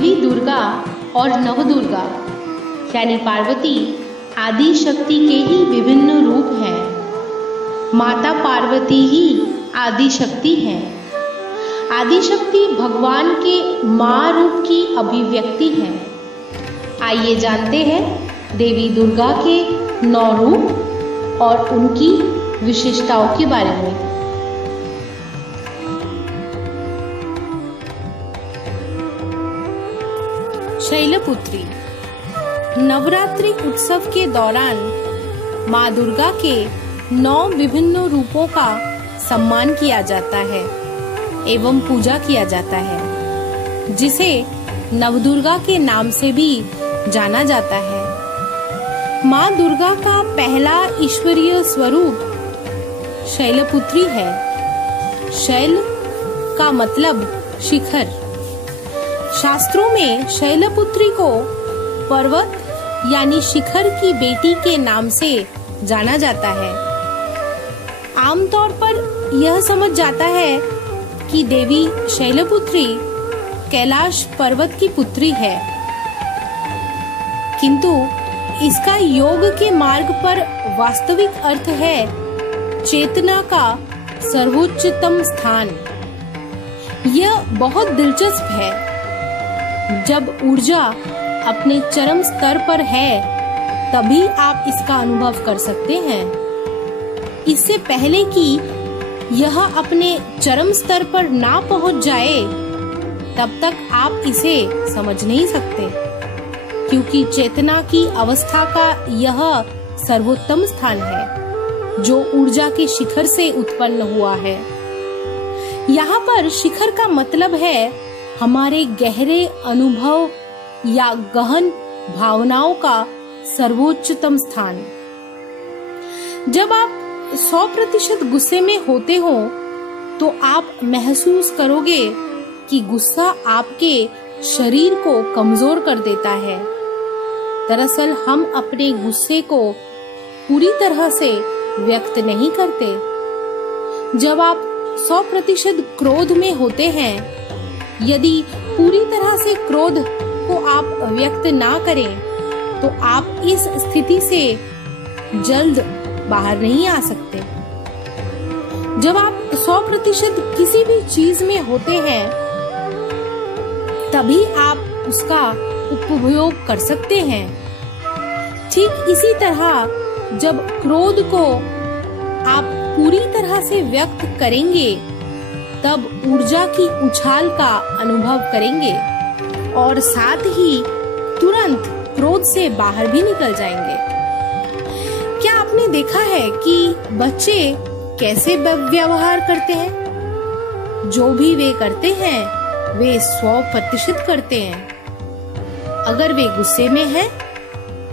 देवी दुर्गा और नवदुर्गा यानी पार्वती आदि शक्ति के ही विभिन्न रूप हैं। माता पार्वती ही आदि शक्ति है। आदि शक्ति भगवान के मां रूप की अभिव्यक्ति है। आइए जानते हैं देवी दुर्गा के 9 रूप और उनकी विशेषताओं के बारे में। शैलपुत्री। नवरात्रि उत्सव के दौरान माँ दुर्गा के 9 विभिन्न रूपों का सम्मान किया जाता है एवं पूजा किया जाता है, जिसे नवदुर्गा के नाम से भी जाना जाता है। माँ दुर्गा का पहला ईश्वरीय स्वरूप शैलपुत्री है। शैल का मतलब शिखर। शास्त्रों में शैलपुत्री को पर्वत यानी शिखर की बेटी के नाम से जाना जाता है। आमतौर पर यह समझ जाता है कि देवी शैलपुत्री कैलाश पर्वत की पुत्री है, किंतु इसका योग के मार्ग पर वास्तविक अर्थ है चेतना का सर्वोच्चतम स्थान। यह बहुत दिलचस्प है। जब ऊर्जा अपने चरम स्तर पर है, तभी आप इसका अनुभव कर सकते हैं। इससे पहले कि यह अपने चरम स्तर पर ना पहुंच जाए, तब तक आप इसे समझ नहीं सकते, क्योंकि चेतना की अवस्था का यह सर्वोत्तम स्थान है जो ऊर्जा के शिखर से उत्पन्न हुआ है। यहाँ पर शिखर का मतलब है हमारे गहरे अनुभव या गहन भावनाओं का सर्वोच्चतम स्थान। जब आप 100% गुस्से में होते हो, तो आप महसूस करोगे कि गुस्सा आपके शरीर को कमजोर कर देता है। दरअसल हम अपने गुस्से को पूरी तरह से व्यक्त नहीं करते। जब आप 100% क्रोध में होते हैं, यदि पूरी तरह से क्रोध को आप व्यक्त ना करें, तो आप इस स्थिति से जल्द बाहर नहीं आ सकते। जब आप 100% किसी भी चीज में होते हैं, तभी आप उसका उपभोग कर सकते हैं। ठीक इसी तरह जब क्रोध को आप पूरी तरह से व्यक्त करेंगे, तब ऊर्जा की उछाल का अनुभव करेंगे और साथ ही तुरंत क्रोध से बाहर भी निकल जाएंगे। क्या आपने देखा है कि बच्चे कैसे व्यवहार करते हैं? जो भी वे करते हैं, वे 100% करते हैं। अगर वे गुस्से में हैं,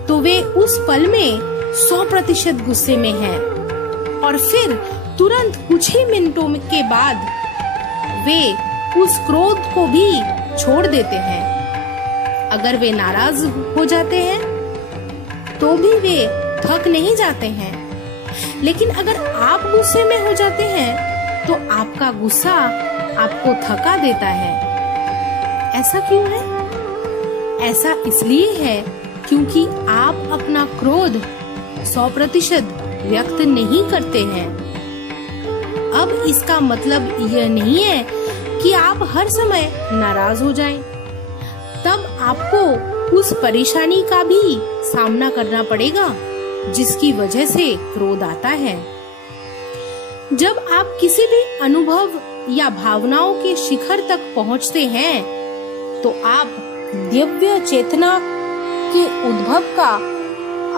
तो वे उस पल में 100% गुस्से में हैं और फिर तुरंत कुछ ही मिनटों के बाद वे उस क्रोध को भी छोड़ देते हैं। अगर वे नाराज हो जाते हैं, तो भी वे थक नहीं जाते हैं। लेकिन अगर आप गुस्से में हो जाते हैं, तो आपका गुस्सा आपको थका देता है। ऐसा क्यों है? ऐसा इसलिए है क्योंकि आप अपना क्रोध 100% व्यक्त नहीं करते हैं। अब इसका मतलब यह नहीं है कि आप हर समय नाराज हो जाएं। तब आपको उस परेशानी का भी सामना करना पड़ेगा जिसकी वजह से क्रोध आता है। जब आप किसी भी अनुभव या भावनाओं के शिखर तक पहुंचते हैं, तो आप दिव्य चेतना के उद्भव का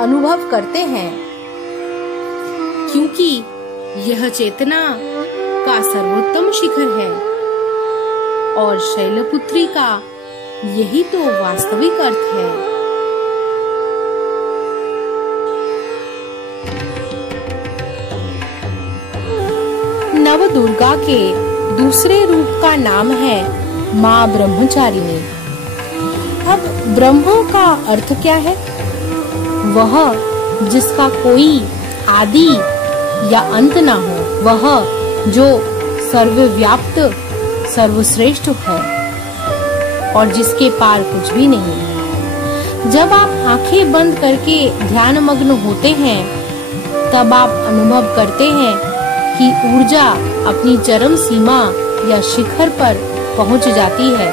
अनुभव करते हैं, क्योंकि यह चेतना का सर्वोत्तम शिखर है और शैलपुत्री का यही तो वास्तविक अर्थ है। नवदुर्गा के दूसरे रूप का नाम है माँ ब्रह्मचारिणी। अब ब्रह्म का अर्थ क्या है? वह जिसका कोई आदि या अंत ना हो, वह जो सर्वव्याप्त सर्वश्रेष्ठ है। और जिसके पार कुछ भी नहीं। जब आप आंखें बंद करके ध्यान मग्न होते हैं, तब आप अनुभव करते हैं कि ऊर्जा अपनी चरम सीमा या शिखर पर पहुंच जाती है।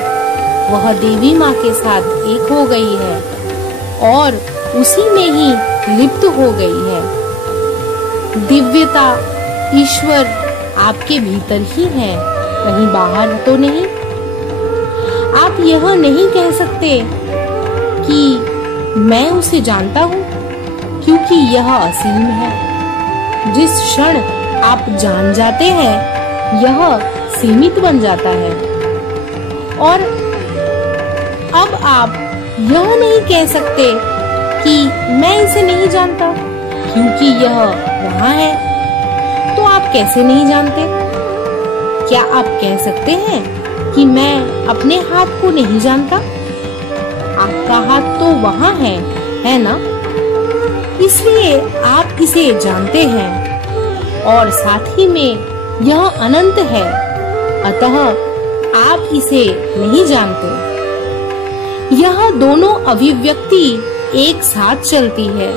वह देवी माँ के साथ एक हो गई है और उसी में ही लिप्त हो गई है। दिव्यता, ईश्वर आपके भीतर ही है, कहीं बाहर तो नहीं। आप यह नहीं कह सकते कि मैं उसे जानता हूँ, क्योंकि यह असीम है। जिस क्षण आप जान जाते हैं, यह सीमित बन जाता है। और अब आप यह नहीं कह सकते कि मैं इसे नहीं जानता, क्योंकि यह वहाँ है। तो आप कैसे नहीं जानते? क्या आप कह सकते हैं कि मैं अपने हाथ को नहीं जानता? आपका हाथ तो वहाँ है ना? इसलिए आप इसे जानते हैं और साथ ही में यह अनंत है, अतः आप इसे नहीं जानते। यह दोनों अभिव्यक्ति एक साथ चलती है।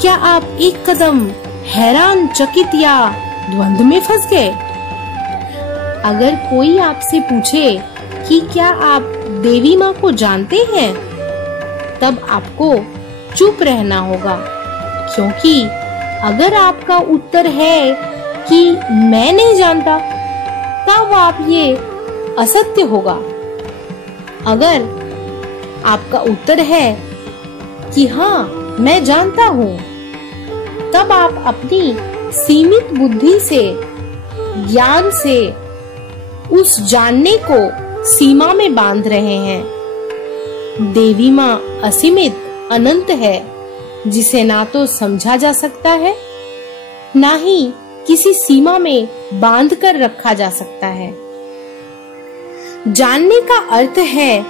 क्या आप एक कदम हैरान, चकित या द्वंद्व में फंस गए? अगर कोई आपसे पूछे कि क्या आप देवी माँ को जानते हैं, तब आपको चुप रहना होगा, क्योंकि अगर आपका उत्तर है कि मैं नहीं जानता, तब आप ये असत्य होगा। अगर आपका उत्तर है कि हाँ मैं जानता हूँ, तब आप अपनी सीमित बुद्धि से, ज्ञान से उस जानने को सीमा में बांध रहे हैं। देवी माँ असीमित, अनंत है, जिसे ना तो समझा जा सकता है, ना ही किसी सीमा में बांध कर रखा जा सकता है। जानने का अर्थ है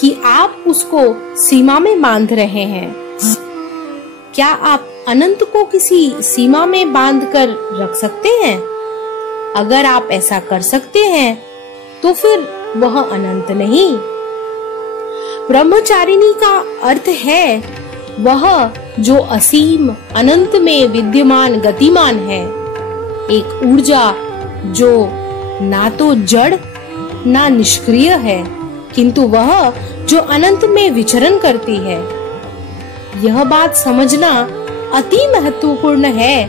कि आप उसको सीमा में बांध रहे हैं। क्या आप अनंत को किसी सीमा में बांध कर रख सकते हैं? अगर आप ऐसा कर सकते हैं, तो फिर वह अनंत नहीं। ब्रह्मचारिणी का अर्थ है वह जो असीम, अनंत में विद्यमान, गतिमान है। एक ऊर्जा जो ना तो जड़ ना निष्क्रिय है, किंतु वह जो अनंत में विचरण करती है। यह बात समझना अति महत्वपूर्ण है।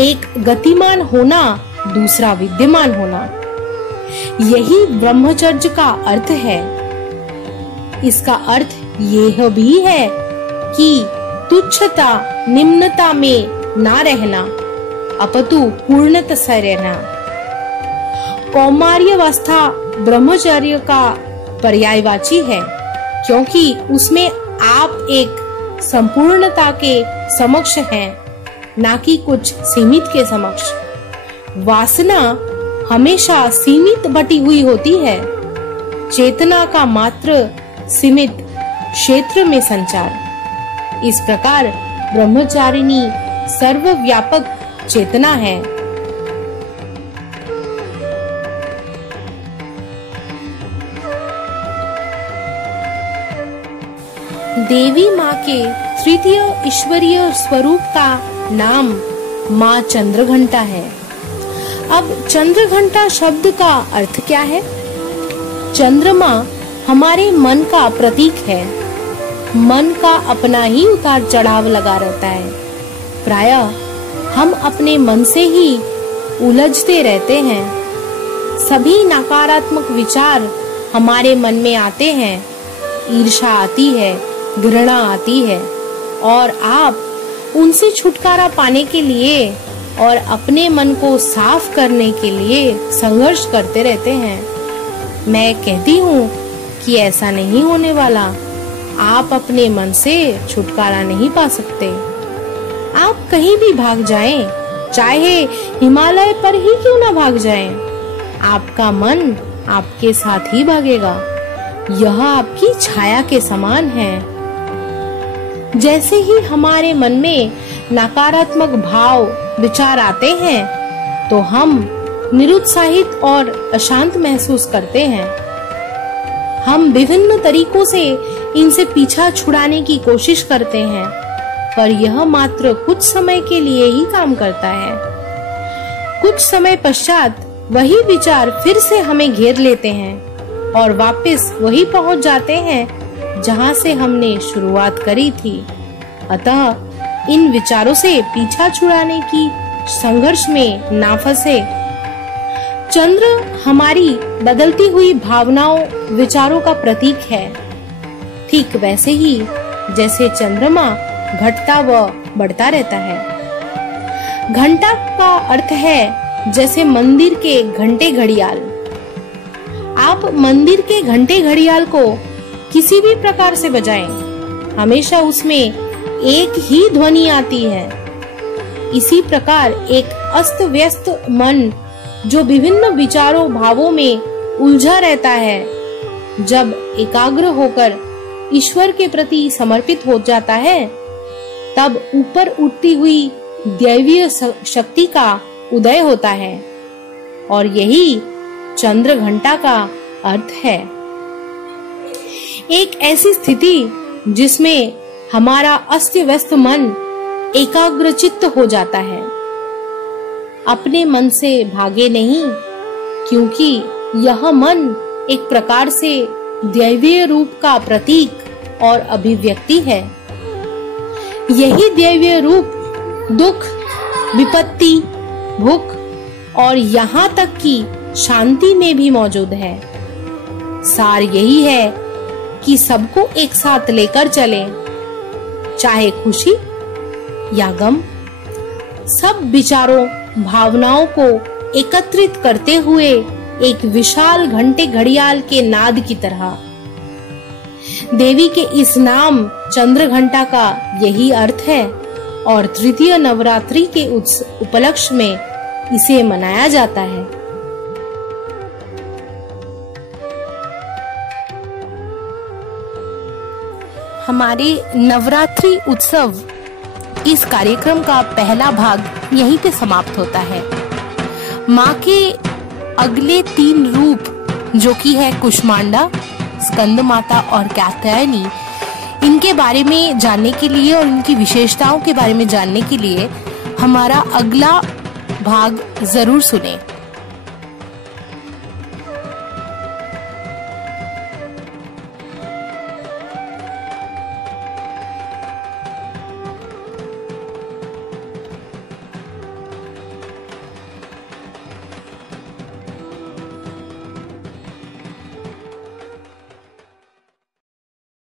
एक गतिमान होना, दूसरा विद्यमान होना, यही ब्रह्मचर्य का अर्थ है। इसका अर्थ यह भी है कि तुच्छता, निम्नता में ना रहना, अपितु पूर्णता से रहना। कौमार्यावस्था ब्रह्मचर्य का पर्यायवाची है, क्योंकि उसमें आप एक संपूर्णता के समक्ष हैं, ना कि कुछ सीमित के समक्ष। वासना हमेशा सीमित बटी हुई होती है, चेतना का मात्र सीमित क्षेत्र में संचार। इस प्रकार ब्रह्मचारिणी सर्वव्यापक चेतना है। देवी माँ के तृतीय ईश्वरीय स्वरूप का नाम माँ चंद्रघंटा है। अब चंद्रघंटा शब्द का अर्थ क्या है? चंद्रमा हमारे मन का प्रतीक है। मन का अपना ही उतार चढ़ाव लगा रहता है। प्रायः हम अपने मन से ही उलझते रहते हैं। सभी नकारात्मक विचार हमारे मन में आते हैं। ईर्ष्या आती है, घृणा आती है, और आप उनसे छुटकारा पाने के लिए और अपने मन को साफ करने के लिए संघर्ष करते रहते हैं। मैं कहती हूँ कि ऐसा नहीं होने वाला। आप अपने मन से छुटकारा नहीं पा सकते। आप कहीं भी भाग जाएं, चाहे हिमालय पर ही क्यों ना भाग जाएं, आपका मन आपके साथ ही भागेगा। यह आपकी छाया के समान है। जैसे ही हमारे मन में नकारात्मक भाव, विचार आते हैं, तो हम निरुत्साहित और अशांत महसूस करते हैं। हम विभिन्न तरीकों से इनसे पीछा छुड़ाने की कोशिश करते हैं, पर यह मात्र कुछ समय के लिए ही काम करता है। कुछ समय पश्चात वही विचार फिर से हमें घेर लेते हैं और वापस वही पहुंच जाते हैं जहां से हमने शुरुआत करी थी। अतः इन विचारों से पीछा छुड़ाने की संघर्ष में ना फंसे। चंद्र हमारी बदलती हुई भावनाओं, विचारों का प्रतीक है। ठीक वैसे ही जैसे चंद्रमा घटता व बढ़ता रहता है। घंटा का अर्थ है जैसे मंदिर के घंटे घड़ियाल। आप मंदिर के घंटे घड़ियाल को किसी भी प्रकार से बजाएं, हमेशा उसमें एक ही ध्वनि आती है। इसी प्रकार एक अस्त व्यस्त मन जो विभिन्न विचारों भावों में उलझा रहता है, जब एकाग्र होकर ईश्वर के प्रति समर्पित हो जाता है, तब ऊपर उठती हुई दैवीय शक्ति का उदय होता है। और यही चंद्र घंटा का अर्थ है। एक ऐसी स्थिति जिसमें हमारा अस्त व्यस्त मन एकाग्रचित्त हो जाता है। अपने मन से भागे नहीं, क्योंकि यह मन एक प्रकार से दैवीय रूप का प्रतीक और अभिव्यक्ति है। यही दैवीय रूप दुख, विपत्ति, भूख और यहाँ तक कि शांति में भी मौजूद है। सार यही है कि सबको एक साथ लेकर चलें, चाहे खुशी या गम। सब विचारों, भावनाओं को एकत्रित करते हुए एक विशाल घंटे घड़ियाल के नाद की तरह। देवी के इस नाम चंद्र घंटा का यही अर्थ है और तृतीय नवरात्रि के उपलक्ष्य में इसे मनाया जाता है। हमारे नवरात्रि उत्सव इस कार्यक्रम का पहला भाग यहीं पे समाप्त होता है। माँ के अगले 3 रूप जो कि है कुष्मांडा, स्कंद माता और कात्यायनी, इनके बारे में जानने के लिए और इनकी विशेषताओं के बारे में जानने के लिए हमारा अगला भाग जरूर सुनें।